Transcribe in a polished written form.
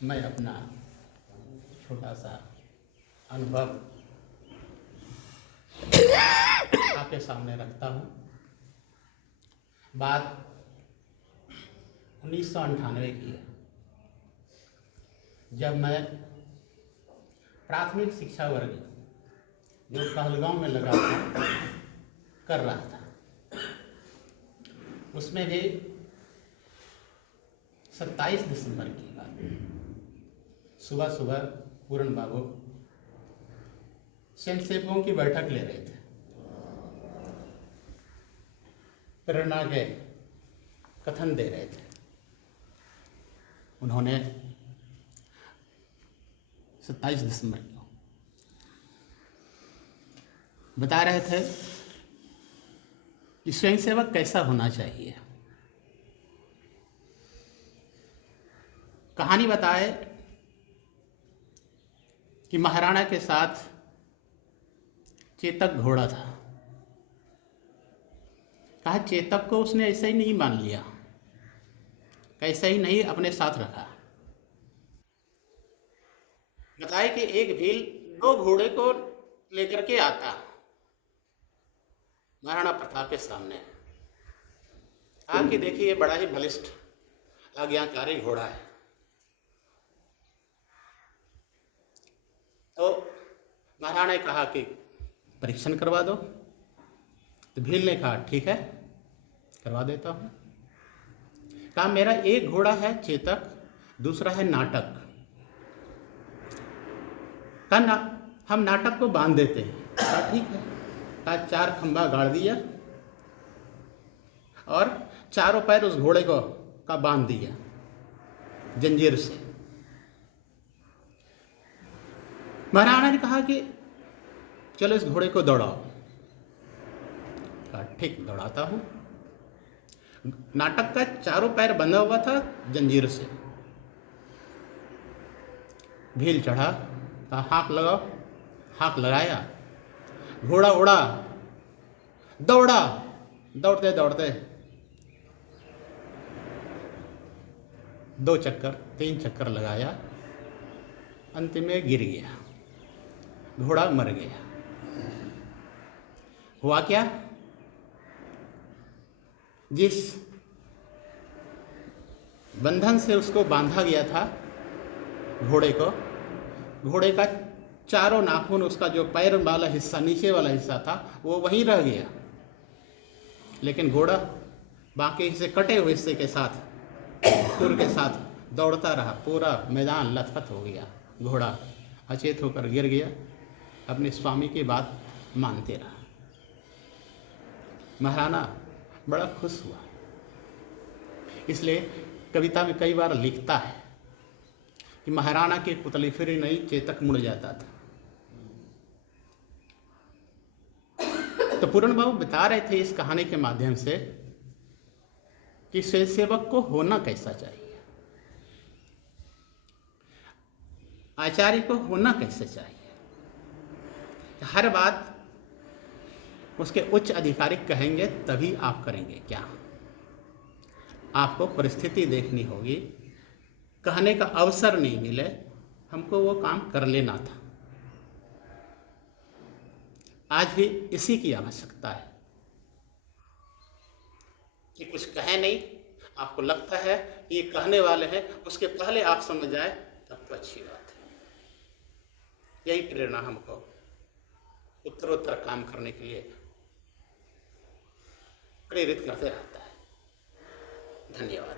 मैं अपना छोटा सा अनुभव आपके सामने रखता हूँ। बात 1998 की है, जब मैं प्राथमिक शिक्षा वर्ग जो कहलगांव में लगा था कर रहा था। उसमें भी 27 दिसंबर की बात, सुबह सुबह पूरन बाबू स्वयंसेवकों की बैठक ले रहे थे। प्रेरणा के कथन दे रहे थे। उन्होंने 27 दिसंबर को बता रहे थे कि स्वयंसेवक कैसा होना चाहिए। कहानी बताए कि महाराणा के साथ चेतक घोड़ा था। कहा चेतक को उसने ऐसे ही नहीं मान लिया, कैसे ही नहीं अपने साथ रखा। बताए कि एक भील 2 घोड़े को लेकर के आता महाराणा प्रताप के सामने। आपकी देखिए ये बड़ा ही बलिष्ठ आज्ञाकारी घोड़ा है। तो महाराणा ने कहा कि परीक्षण करवा दो। तो भील ने कहा ठीक है, करवा देता हूँ। कहा मेरा एक घोड़ा है चेतक, दूसरा है नाटक। कहा हम नाटक को बांध देते हैं। कहा ठीक है। कहा 4 खंभा गाड़ दिया और चारों पैर उस घोड़े को का बांध दिया जंजीर से। महाराणा ने कहा कि चलो इस घोड़े को दौड़ाओ। कहा ठीक, दौड़ाता हूं। नाटक का चारों पैर बंधा हुआ था जंजीर से। भील चढ़ा, कहा हाँक लगाओ। हाँक लगाया, घोड़ा उड़ा, दौड़ा, दौड़ते दौड़ते 2 चक्कर 3 चक्कर लगाया, अंतिम में गिर गया, घोड़ा मर गया। हुआ क्या? जिस बंधन से उसको बांधा गया था घोड़े को, घोड़े का चारों नाखून, उसका जो पैर वाला हिस्सा, नीचे वाला हिस्सा था, वो वहीं रह गया। लेकिन घोड़ा बाकी हिस्से, कटे हुए हिस्से के साथ, खुर के साथ दौड़ता रहा। पूरा मैदान लथपथ हो गया। घोड़ा अचेत होकर गिर गया, अपने स्वामी की बात मानते रहा। महाराणा बड़ा खुश हुआ। इसलिए कविता में कई बार लिखता है कि महाराणा के पुतले फिर नहीं, चेतक मुड़ जाता था। तो पूरन बाबू बता रहे थे इस कहानी के माध्यम से कि स्वयंसेवक को होना कैसा चाहिए, आचार्य को होना कैसे चाहिए। हर बात उसके उच्च अधिकारी कहेंगे तभी आप करेंगे क्या? आपको परिस्थिति देखनी होगी। कहने का अवसर नहीं मिले, हमको वो काम कर लेना था। आज भी इसी की आवश्यकता है कि कुछ कहे नहीं, आपको लगता है ये कहने वाले हैं, उसके पहले आप समझ जाए तब तो अच्छी बात है। यही प्रेरणा हमको उत्तरोत्तर काम करने के लिए प्रेरित करते रहता है। धन्यवाद।